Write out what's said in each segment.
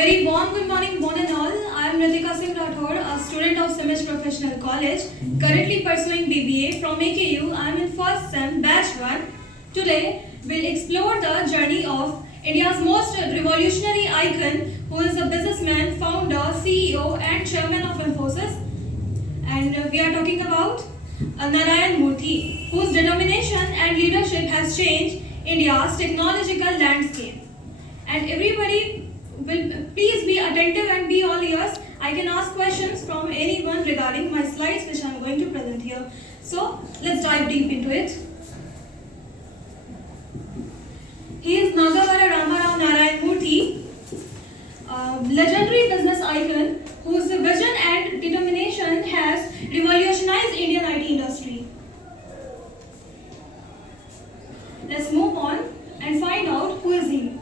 Very warm good morning, one and all. I am Ritika Singh Rathod, a student of Semaj Professional College, currently pursuing BBA from AKU. I am in first sem, batch 1. Today, we'll explore the journey of India's most revolutionary icon, who is a businessman, founder, CEO, and chairman of Infosys. And we are talking about Narayan Murthy, whose determination and leadership has changed India's technological landscape. And everybody will please be attentive and be all ears. I can ask questions from anyone regarding my slides which I am going to present here. So let's dive deep into it. He is Nagavara Ramarao Narayan Murthy, legendary business icon whose vision and determination has revolutionized Indian IT industry. Let's move on and find out who is he.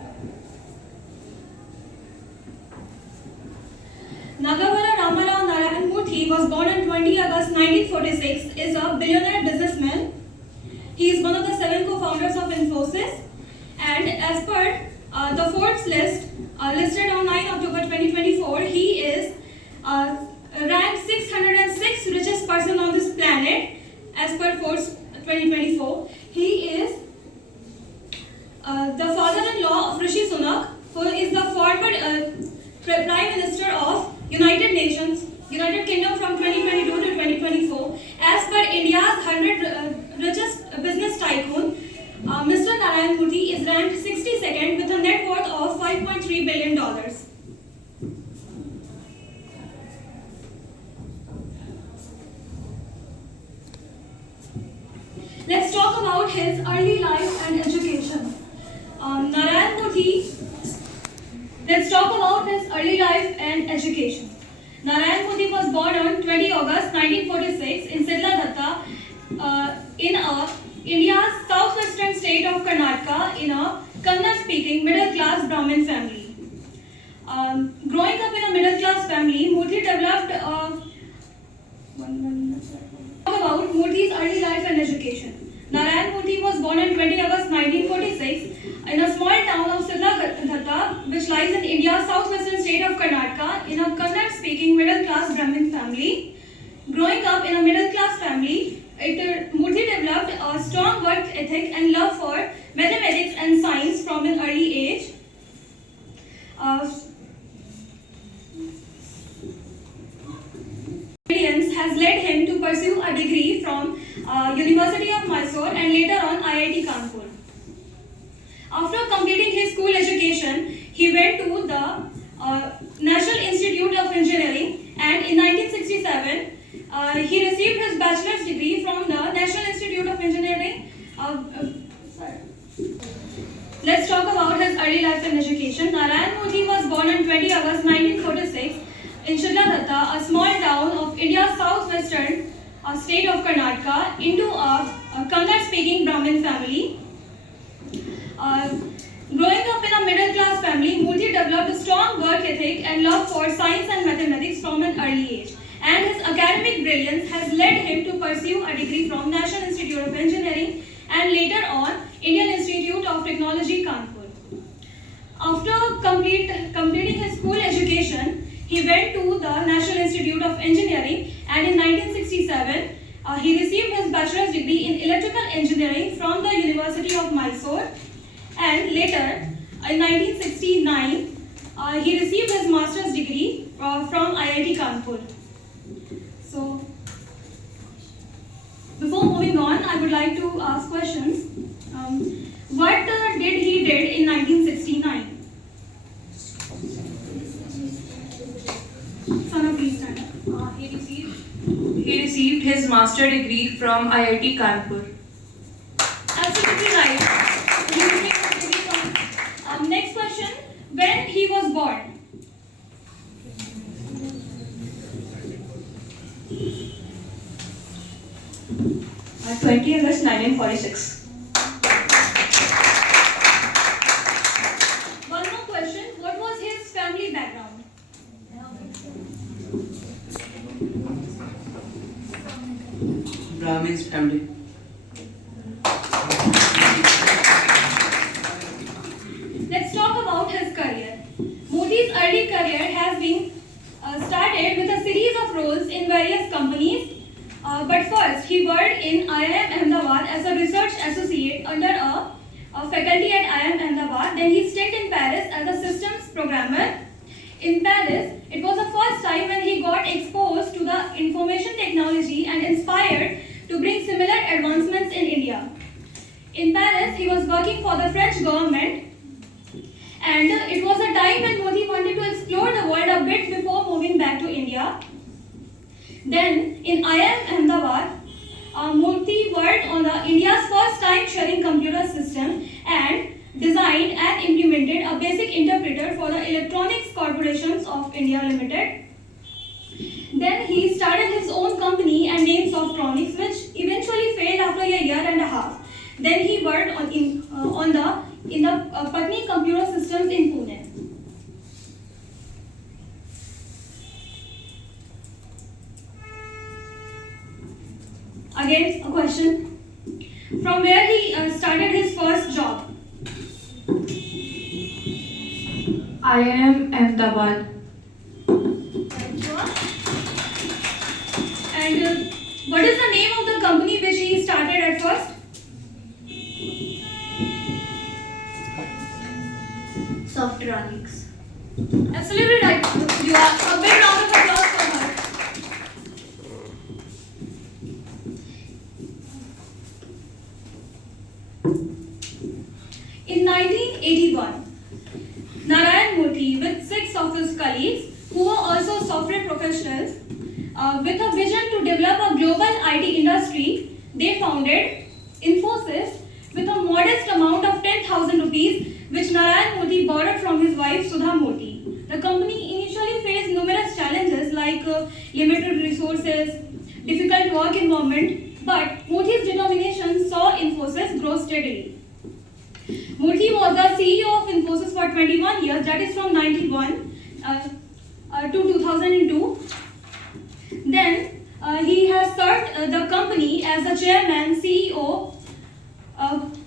Nagavara Ramarao Narayan Murthy was born on 20 August 1946, is a billionaire businessman. He is one of the 7 co-founders of Infosys, and as per the Forbes list listed on 9 October 2024, he is ranked 606 richest person on this planet as per Forbes 2024. He is the father-in-law of Rishi Sunak, who is the former Prime Minister of United Kingdom from 2022 to 2024. As per India's 100 richest business tycoon, Mr. Narayan Murthy is ranked 62nd with a net worth of $5.3 billion. Let's talk about his early life and education. Narayan Murthy. Let's talk about his early life and education. Narayan Murthy was born on 20 August 1946 in Sidladhatta in India's southwestern state of Karnataka in a Kannada-speaking middle-class Brahmin family. Growing up in a middle-class family, Murthy developed about Murthy's early life and education. Narayan Murthy was born on 20 August 1946 in a small town of Sidladhatta, which lies in India's southwestern state of Karnataka, in a Kannada-speaking middle-class Brahmin family. Growing up in a middle-class family, Murthy developed a strong work ethic and love for mathematics and science from an early age. Brilliance has led him to pursue a degree from University of Mysore and later on IIT Kanpur. After completing his school education, he went to the National Institute of Engineering, and in 1967 he received his bachelor's degree from the National Institute of Engineering. Let's talk about his early life and education. Narayan Murthy was born on 20 August 1946 in Sidladhatta, a small town of India's southwestern state of Karnataka, into a Kannada-speaking Brahmin family. Growing up in a middle-class family, Murthy developed a strong work ethic and love for science and mathematics from an early age. And his academic brilliance has led him to pursue a degree from National Institute of Engineering and later on Indian Institute of Technology, Kanpur. After completing his school education, he went to the National Institute of Engineering, and in 1967 he received his bachelor's degree in electrical engineering from the University of Mysore, and later in 1969 he received his master's degree from IIT Kanpur. So before moving on, I would like to ask questions. What did he did in 1969? Sana, please stand up. He received his master degree from IIT Kanpur. Absolutely right. He received his degree from, next question. When he was born? At 20 August 1946. One more question. What was his family background? Brahmin's family. Let's talk about his career. Murthy's early career has been started with a series of roles in various companies. But first, he worked in IIM Ahmedabad as a research associate under a faculty at IIM Ahmedabad. Then he stayed in Paris as a systems programmer. In Paris, it was the first time when he got exposed to the information technology and inspired to bring similar advancements in India. In Paris, he was working for the French government, and it was a time when Modi wanted to explore the world a bit before moving back to India. Then, in IIM Ahmedabad, Murthy worked on India's first time sharing computer system and designed and implemented a basic interpreter for the Electronics Corporations of India Limited. Then he started his own company and named Softronics, which eventually failed after a year and a half. Then he worked in the Patni Computer Systems in Pune. Again, a question. From where he started his first job? IIM Ahmedabad. And what is the name of the company which he started at first? Softronics. Absolutely right. You are a big round of applause for her. In 1981, Narayan Murthy with 6 of his colleagues who were also software professionals with a vision to develop a global IT industry, they founded Infosys with a modest amount of 10,000 rupees which Narayan Murthy borrowed from his wife Sudha Murthy. The company initially faced numerous challenges like limited resources, difficult work environment, but Murthy's determination saw Infosys grow steadily. Murthy was the CEO of Infosys for 21 years, that is from 91 to 2002. Then he has served the company as the chairman, CEO,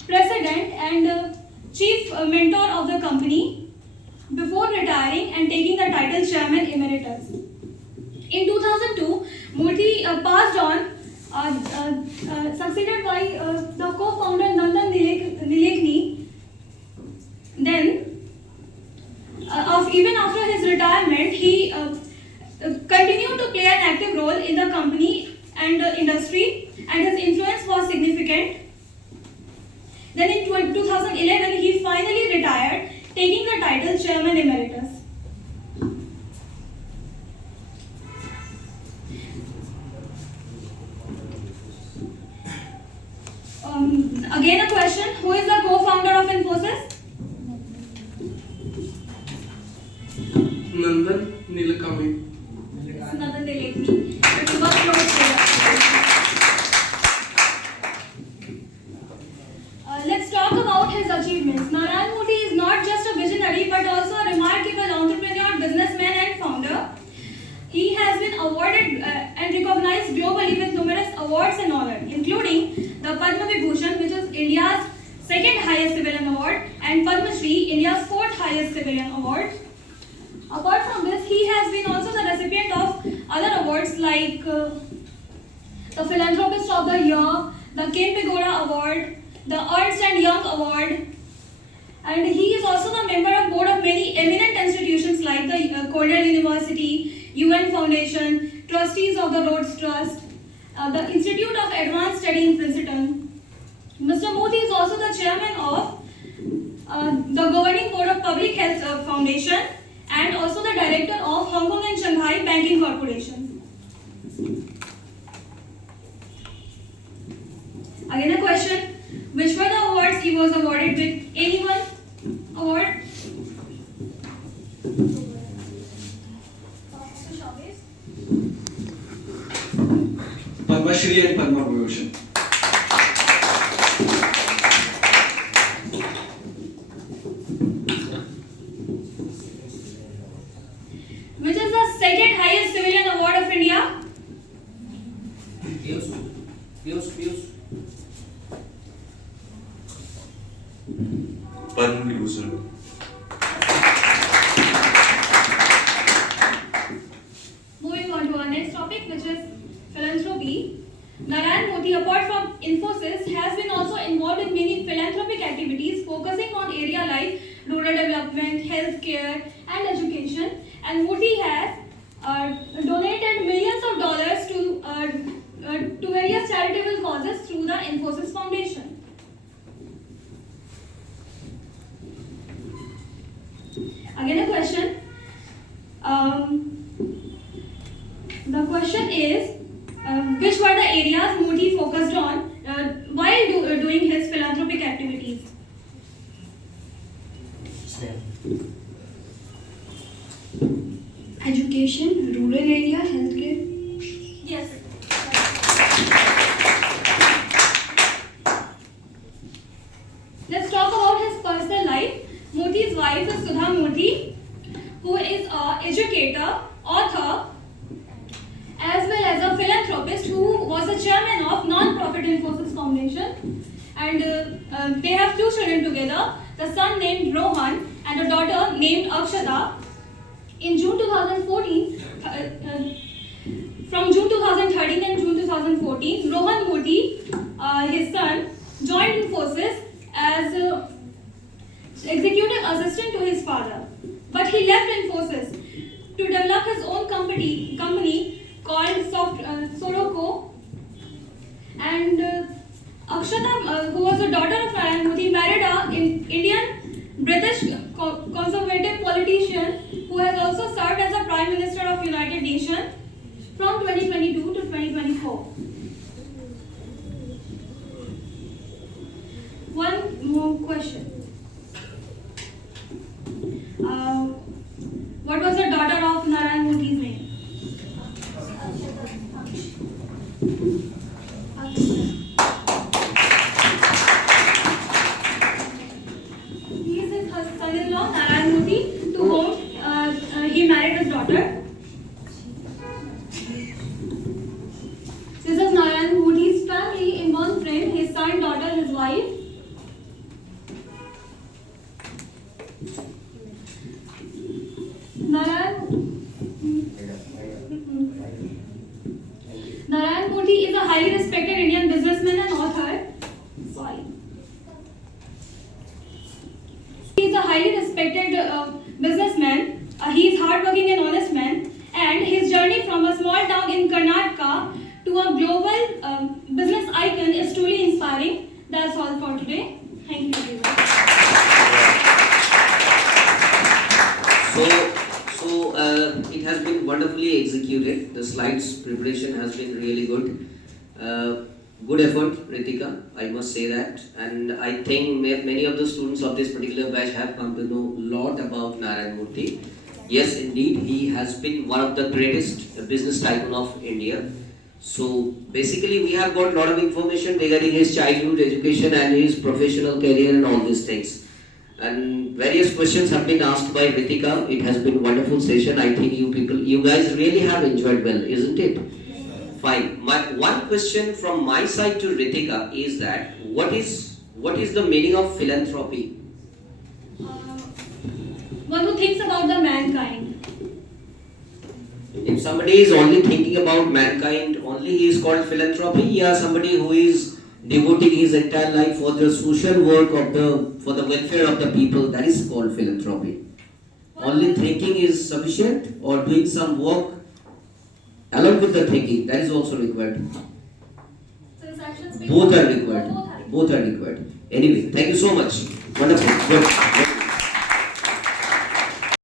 president and chief mentor of the company before retiring and taking the title chairman emeritus. In 2002, Murthy passed on, succeeded by the co-founder Nandan Nilekani. Then, even after his retirement, he continued to play an active role in the company and industry, and his influence was significant. Then in 2011, he finally retired, taking the title Chairman Emeritus. Again a question, who is the co-founder of Infosys? Nandan Nilekani. It's Nandan Nilekani. But you were close to that. Let's talk about his achievements. Narayan Murthy is not just a visionary but also a remarkable entrepreneur, businessman and founder. He has been awarded and recognized globally with numerous awards and honors, including the Padma Vibhushan, which is India's second highest civilian award, and Padma Shri, India's fourth highest civilian award. Apart from this, he has been also the recipient of other awards like the Philanthropist of the Year, the Kempegowda Award, the Ernst & Young Award, and he is also the member of board of many eminent institutions like the Cornell University, UN Foundation, trustees of the Rhodes Trust, the Institute of Advanced Study in Princeton. Mr. Murthy is also the chairman of the governing board of Public Health Foundation and also the director of Hong Kong and Shanghai Banking Corporation. Again a question. Which were the awards he was awarded with? Anyone? Award? Padma Shri and Padma Vibhushan. Which is the second highest civilian award of India? Piyush. Padma Vibhushan. education, and Moody has donated millions of dollars to various charitable causes through the Infosys Foundation. Again a question. The question is, which were the areas Moody focused on while doing his philanthropic activities? Education, rural area, healthcare. Yes. Let's talk about his personal life. Moti's wife is Sudha Moti, who is an educator, author, as well as a philanthropist who was the chairman of non-profit Infosys Foundation. And they have two children together, the son named Rohan and a daughter named Akshata. In June 2014, from June 2013 and June 2014, Rohan Modi, his son, joined Infosys as executive assistant to his father. But he left Infosys to develop his own company called Soroco. And Akshata, who was the daughter of Narayan Modi, married an Indian British conservative politician who has also served as a Prime Minister of United Nations from 2022 to 2024. One more question. What was the daughter of Narayan Modi's name? He is his son-in-law, Narayan Modi, to whom he married his daughter. This is Narayan Modi's family in one frame, his son, daughter, his wife. Narayan Modi is a highly respected Indian businessman and author. He is a highly respected businessman. He is hardworking and honest man. And his journey from a small town in Karnataka to a global business icon is truly inspiring. That's all for today. Thank you, everyone. So it has been wonderfully executed. The slides preparation has been really good. Good effort, Ritika, I must say that. And I think many of the students of this particular batch have come to know a lot about Narayan Murthy. Yes, indeed, he has been one of the greatest business tycoon of India. So basically, we have got a lot of information regarding his childhood education and his professional career and all these things. And various questions have been asked by Ritika. It has been a wonderful session. I think you guys really have enjoyed well, isn't it? Fine. My one question from my side to Ritika is that what is the meaning of philanthropy? One who thinks about the mankind. If somebody is only thinking about mankind, only he is called philanthropy. Yeah, somebody who is devoting his entire life for the social work for the welfare of the people, that is called philanthropy. Only thinking is sufficient, or doing some work along with the thinking, that is also required. So his actions Both are required. Both are required. Anyway, thank you so much. Wonderful. Good.